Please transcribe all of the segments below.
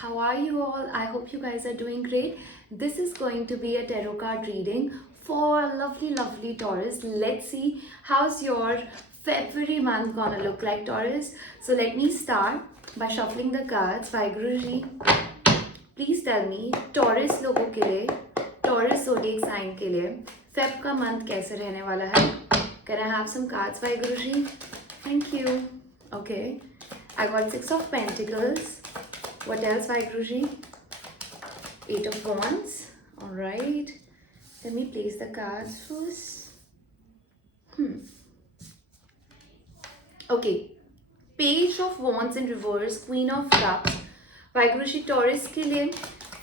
how are you all? I hope you guys are doing great. This is going to be a tarot card reading for lovely Taurus. Let's see how's your February month gonna look like, Taurus. So let me start by shuffling the cards. Vaiguruji, please tell me Taurus लोगों के लिए, Taurus zodiac sign के लिए Feb का month कैसे रहने वाला है? Can I have some cards, Vaiguruji? Thank you. Okay, I got Six of Pentacles. What else, Vaiguruji? Eight of Wands. Alright. Let me place the cards first. Okay. Page of Wands in reverse. Queen of Cups. Vaiguruji, Taurus के लिए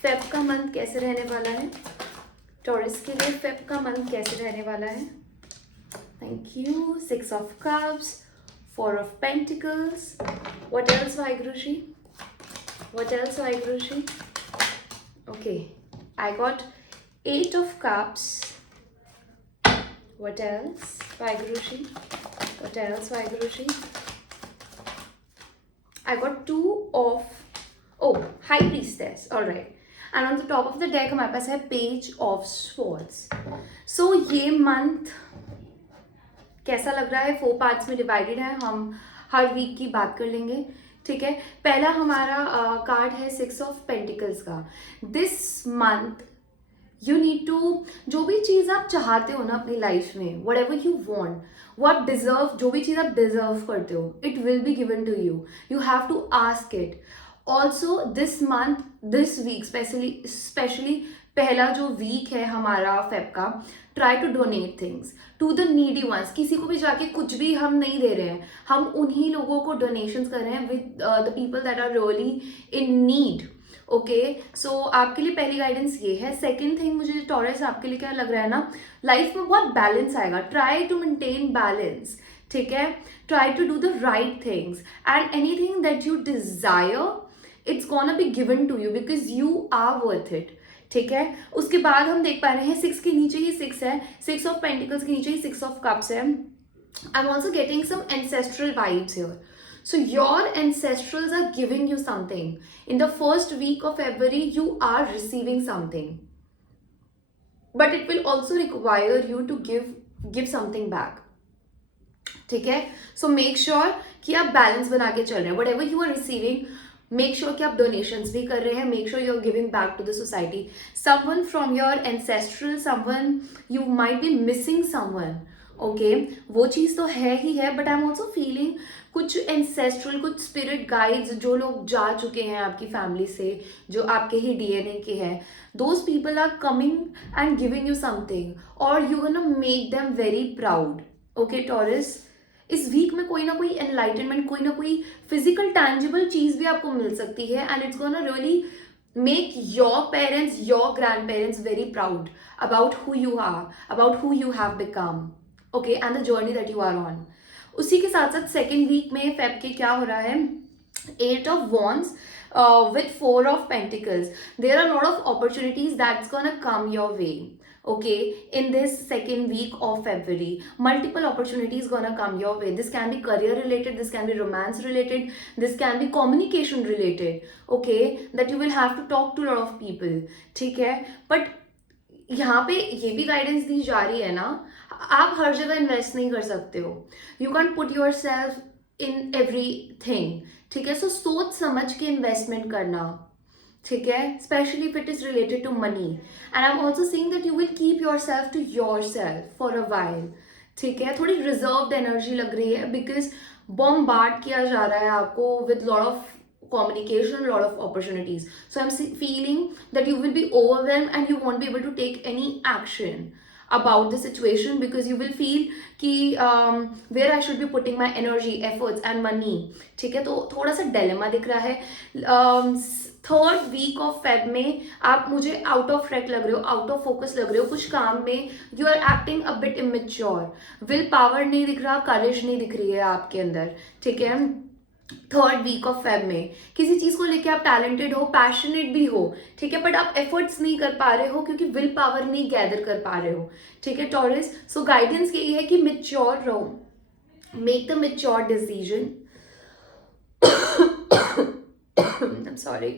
Feb का month कैसे रहने वाला है? Taurus के लिए Feb का मंथ कैसे रहने वाला है? Thank you. Six of Cups. Four of Pentacles. What else, Vaiguruji? What else, Vaiguruji? Okay, I got Eight of Cups. What else, Vaiguruji? What else, Vaiguruji? I got Two of High Priestess. All right. And on the top of the deck हमारे पास है Page of Swords. So ये month कैसा लग रहा है? 4 parts में divided है. हम हर वीक की बात कर लेंगे. ठीक है. पहला हमारा कार्ड है सिक्स ऑफ पेंटिकल्स का. This month you need to, जो भी चीज़ आप चाहते हो ना अपनी लाइफ में, वट एवर यू वॉन्ट, वो आप डिजर्व, जो भी चीज़ आप डिजर्व करते हो, it will be given to you. You have to ask it. Also this month, this week specially पहला जो वीक है हमारा फेब का, try to donate things to the needy ones. किसी को भी जाके कुछ भी हम नहीं दे रहे हैं, हम उन्हीं लोगों को डोनेशंस कर रहे हैं with the people that are really in need. Okay, so आपके लिए पहली गाइडेंस ये है. सेकेंड थिंग, मुझे टॉरस आपके लिए क्या लग रहा है ना, लाइफ में बहुत बैलेंस आएगा. Try to maintain balance. ठीक है. Try to do the right things and anything that you desire, it's gonna be given to you because you are worth it. ठीक है. उसके बाद हम देख पा रहे हैं सिक्स के नीचे ही सिक्स है, सिक्स ऑफ पेंटिकल्स के नीचे ही सिक्स ऑफ कप्स है. I am also getting some ancestral vibes here. So your ancestrals are giving you something. In the first week of February, you are receiving something. But it will also require you to give something back. ठीक है. So make sure कि आप balance बना के चल रहे हैं. Whatever you are receiving, make sure कि आप donations भी कर रहे हैं. Make sure you are giving back to the society. Someone from your ancestral, someone you might be missing someone. Okay, वो चीज़ तो है ही है, but I am also feeling कुछ एंसेस्ट्रल, कुछ स्पिरिट गाइड्स जो लोग जा चुके हैं आपकी फैमिली से, जो आपके ही डीएनए के हैं, those people are coming and giving you something और you gonna make them very proud. Okay Taurus, इस वीक में कोई ना कोई एनलाइटनमेंट, कोई ना कोई फिजिकल टैंजिबल चीज़ भी आपको मिल सकती है and it's gonna really make your parents, your grandparents very proud about who you are, about who you have become. Okay, and the journey that you are on. उसी के साथ साथ सेकेंड वीक में Feb के क्या हो रहा है, eight of wands with four of pentacles. There are a lot of opportunities that's gonna come your way. Okay, in this second week of February, multiple opportunities gonna come your way. This can be career related, this can be romance related, this can be communication related. Okay, that you will have to talk to a lot of people. ठीक है. But यहाँ पे ये भी guidance दी जा रही है ना, आप हर जगह इन्वेस्ट नहीं कर सकते हो. You can put your self in every thing. ठीक है. सो सोच समझ के इन्वेस्टमेंट करना. ठीक है. Specially if it is related to money. And I am also seeing that you will keep yourself to yourself for a while. ठीक है. थोड़ी रिजर्व्ड एनर्जी लग रही है बिकॉज बॉम्बार्ड किया जा रहा है आपको with lot of communication, a lot of opportunities. So I'm feeling that you will be overwhelmed and you won't be able to take any action about the situation because you will feel कि where I should be putting my energy, efforts and money. ठीक है. तो थोड़ा सा dilemma दिख रहा है. Third week of Feb में आप मुझे आउट ऑफ ट्रैक लग रहे हो, आउट ऑफ फोकस लग रहे हो. कुछ काम में you are acting a bit immature. Willpower नहीं दिख रहा, करेज नहीं दिख रही है आपके अंदर. ठीक है. थर्ड वीक ऑफ फेब में किसी चीज को लेके आप टैलेंटेड हो, पैशनेट भी हो. ठीक है. बट आप एफर्ट्स नहीं कर पा रहे हो क्योंकि विल पावर नहीं गैदर कर पा रहे हो. ठीक है टॉरस. सो गाइडेंस यही है कि मेच्योर रहो, make the mature decision. I'm sorry.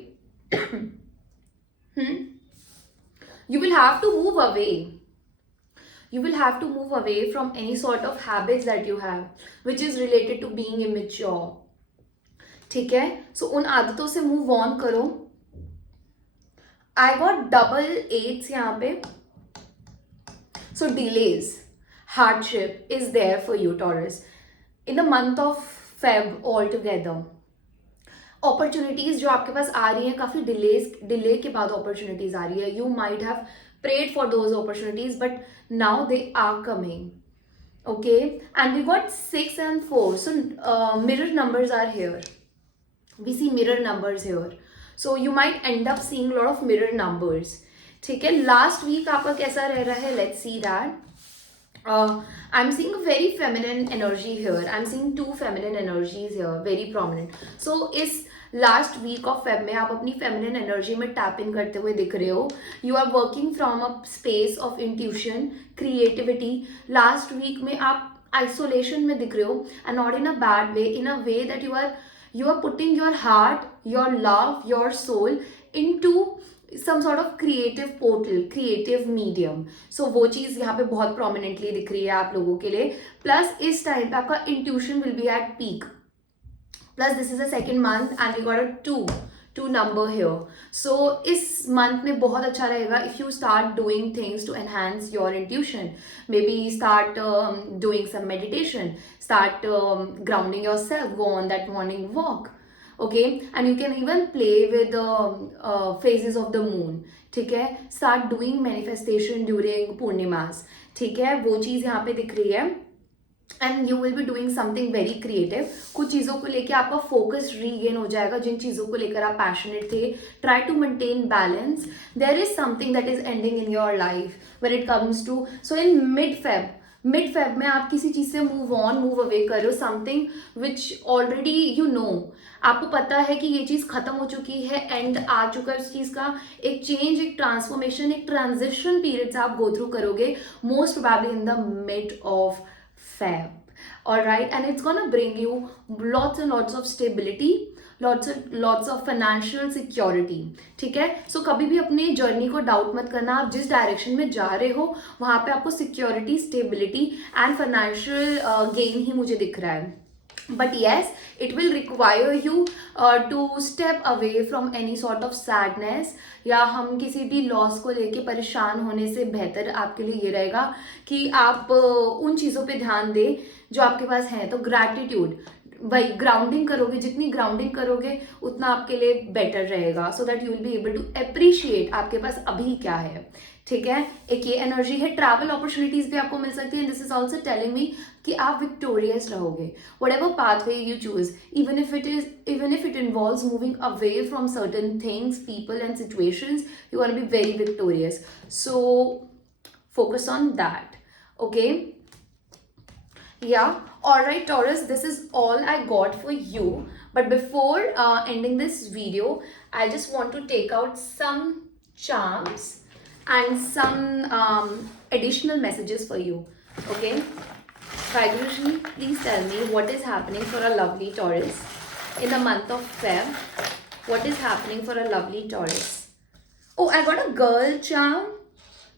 Hmm? You will have to move away. You will have to move away from any sort of habits that you have, which is related to being immature. ठीक है, सो उन आदतों से move on करो. I got double एट्स यहाँ पे. So delays, hardship is there for you, Taurus. In the month of Feb altogether, opportunities जो आपके पास आ रही हैं, काफ़ी डिले के बाद opportunities आ रही है. You might have prayed for those opportunities, but now they are coming. Okay, and we got 6 and 4. So mirror numbers are here. We see mirror numbers here. So you might end up seeing a lot of mirror numbers. ठीक है, last week आपका कैसा रह रहा है, let's see that. I am seeing very feminine energy here. I am seeing 2 feminine energies here, very prominent. So इस last week of Feb में आप अपनी फेमिनिन एनर्जी में टैप इन करते हुए दिख रहे हो. You are working from a space of intuition, creativity. Last week में आप आइसोलेशन में दिख रहे हो, and not in a bad way, in a way that you are putting your heart, your love, your soul into some sort of creative portal, creative medium. So वो चीज़ यहाँ पे बहुत prominently दिख रही है आप लोगों के लिए. प्लस इस टाइम पे आपका intuition will be at peak. Plus this is the second month and we got a 2 number here. So इस month में बहुत अच्छा रहेगा if you start doing things to enhance your intuition. Maybe start doing some meditation, start grounding yourself, go on that morning walk. Okay, and you can even play with the phases of the moon. ठीक है, start doing manifestation during पूर्णिमास. ठीक है, वो चीज़ यहाँ पे दिख रही है. And you will be doing something very creative. कुछ चीज़ों को लेकर आपका फोकस रीगेन हो जाएगा, जिन चीज़ों को लेकर आप पैशनेट थे. Try to maintain balance. There is something that is ending in your life when it comes to. So in mid Feb में आप किसी चीज़ से मूव ऑन, मूव अवे कर रहे हो. Something which already you know, आपको पता है कि ये चीज़ खत्म हो चुकी है, एंड आ चुका है उस चीज़ का. एक चेंज, एक ट्रांसफॉर्मेशन, एक ट्रांजिशन पीरियड से आप गो थ्रू करोगे, most probably in the mid of Feb. All right, and it's gonna bring you lots and lots of stability, lots of financial security. ठीक है, सो कभी भी अपने जर्नी को डाउट मत करना. आप जिस डायरेक्शन में जा रहे हो वहाँ पे आपको security, stability and financial gain ही मुझे दिख रहा है. But yes, it will require you to step away from any sort of sadness, या हम किसी भी लॉस को लेके परेशान होने से बेहतर आपके लिए ये रहेगा कि आप उन चीज़ों पे ध्यान दें जो आपके पास हैं. तो ग्रैटिट्यूड, भाई ग्राउंडिंग करोगे, जितनी ग्राउंडिंग करोगे उतना आपके लिए बेटर रहेगा, so that you will be able to appreciate आपके पास अभी क्या है. ठीक है, एक ये एनर्जी है. ट्रैवल अपॉर्चुनिटीज भी आपको मिल सकती है. This is also telling me कि आप विक्टोरियस रहोगे. Whatever pathway you choose, even if it involves moving away from certain things, people and situations, you R be very victorious. So focus on that. Okay, yeah, all right, Taurus, this is all I got for you. But before ending this video, I just want to take out some charms and some additional messages for you. Okay, Vaishnavi, please tell me what is happening for a lovely Taurus in the month of Feb. What is happening for a lovely Taurus? Oh, I got a girl charm.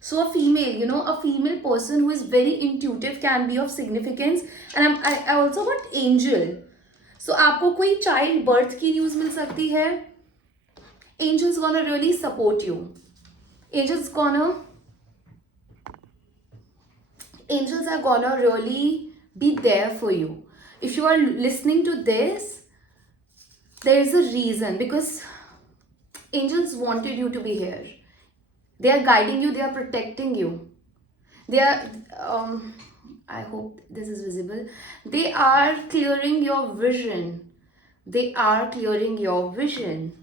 So a female, a female person who is very intuitive can be of significance. And I also got angel. So आपको कोई child birth की news मिल सकती है. Angels gonna really support you. Angels are gonna really be there for you. If you are listening to this, there is a reason, because angels wanted you to be here. They are guiding you, they are protecting you. They are, I hope this is visible. They are clearing your vision. They are clearing your vision.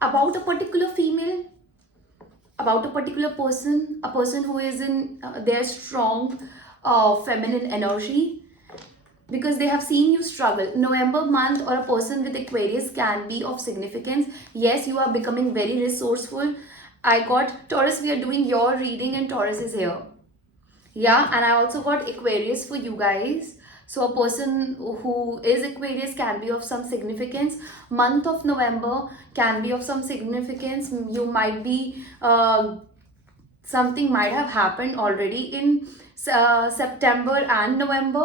About a particular female, about a particular person, a person who is in their strong feminine energy, because they have seen you struggle. November month, or a person with Aquarius can be of significance. Yes, you are becoming very resourceful. I got Taurus, we are doing your reading and Taurus is here. Yeah, and I also got Aquarius for you guys. So a person who is Aquarius can be of some significance. Month of November can be of some significance. You might be something might have happened already in September and November,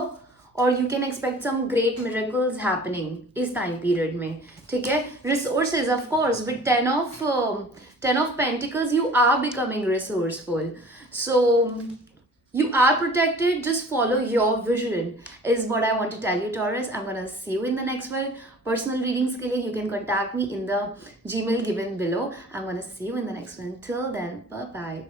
और you can expect some great miracles happening इस time period में. ठीक है. Resources, of course, with 10 of Pentacles, you are becoming resourceful. So you are protected. Just follow your vision is what I want to tell you, Taurus. I'm gonna see you in the next one. Personal readings के लिए you can contact me in the Gmail given below. I'm gonna see you in the next one. Till then, bye bye.